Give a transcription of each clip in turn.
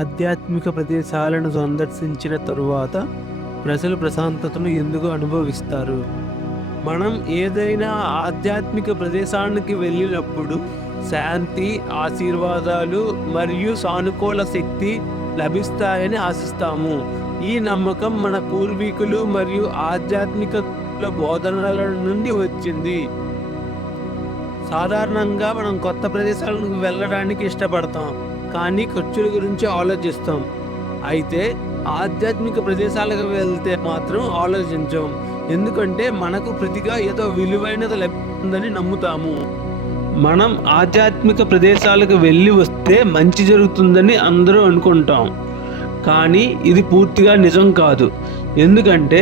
ఆధ్యాత్మిక ప్రదేశాలను సందర్శించిన తరువాత ప్రజలు ప్రశాంతతను ఎందుకు అనుభవిస్తారు? మనం ఏదైనా ఆధ్యాత్మిక ప్రదేశానికి వెళ్ళినప్పుడు శాంతి, ఆశీర్వాదాలు మరియు సానుకూల శక్తి లభిస్తాయని ఆశిస్తాము. ఈ నమ్మకం మన పూర్వీకులు మరియు ఆధ్యాత్మిక బోధనల నుండి వచ్చింది. సాధారణంగా మనం కొత్త ప్రదేశాలకు వెళ్ళడానికి ఇష్టపడతాం, కానీ ఖర్చుల గురించి ఆలోచిస్తాం. అయితే ఆధ్యాత్మిక ప్రదేశాలకు వెళ్తే మాత్రం ఆలోచించాం, ఎందుకంటే మనకు ప్రతిగా ఏదో విలువైనది లభిస్తుందని నమ్ముతాము. మనం ఆధ్యాత్మిక ప్రదేశాలకు వెళ్ళి వస్తే మంచి జరుగుతుందని అందరూ అనుకుంటాం, కానీ ఇది పూర్తిగా నిజం కాదు. ఎందుకంటే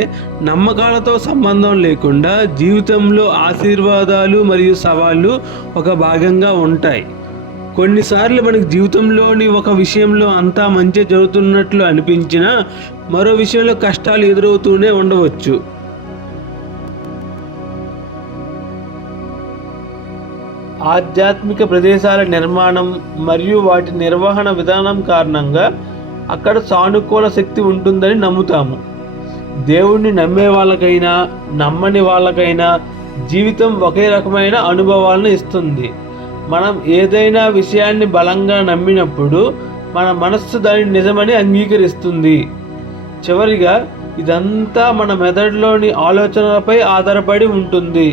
నమ్మకాలతో సంబంధం లేకుండా జీవితంలో ఆశీర్వాదాలు మరియు సవాళ్ళు ఒక భాగంగా ఉంటాయి. కొన్నిసార్లు మనకి జీవితంలోని ఒక విషయంలో అంతా మంచి జరుగుతున్నట్లు అనిపించినా మరో విషయంలో కష్టాలు ఎదురవుతూనే ఉండవచ్చు. ఆధ్యాత్మిక ప్రదేశాల నిర్మాణం మరియు వాటి నిర్వహణ విధానం కారణంగా అక్కడ సానుకూల శక్తి ఉంటుందని నమ్ముతాము. దేవుణ్ణి నమ్మే వాళ్ళకైనా నమ్మని వాళ్ళకైనా జీవితం ఒకే రకమైన అనుభవాలను ఇస్తుంది. మనం ఏదైనా విషయాన్ని బలంగా నమ్మినప్పుడు మన మనస్సు దానిని నిజమని అంగీకరిస్తుంది. చివరిగా ఇదంతా మన మెదడులోని ఆలోచనలపై ఆధారపడి ఉంటుంది.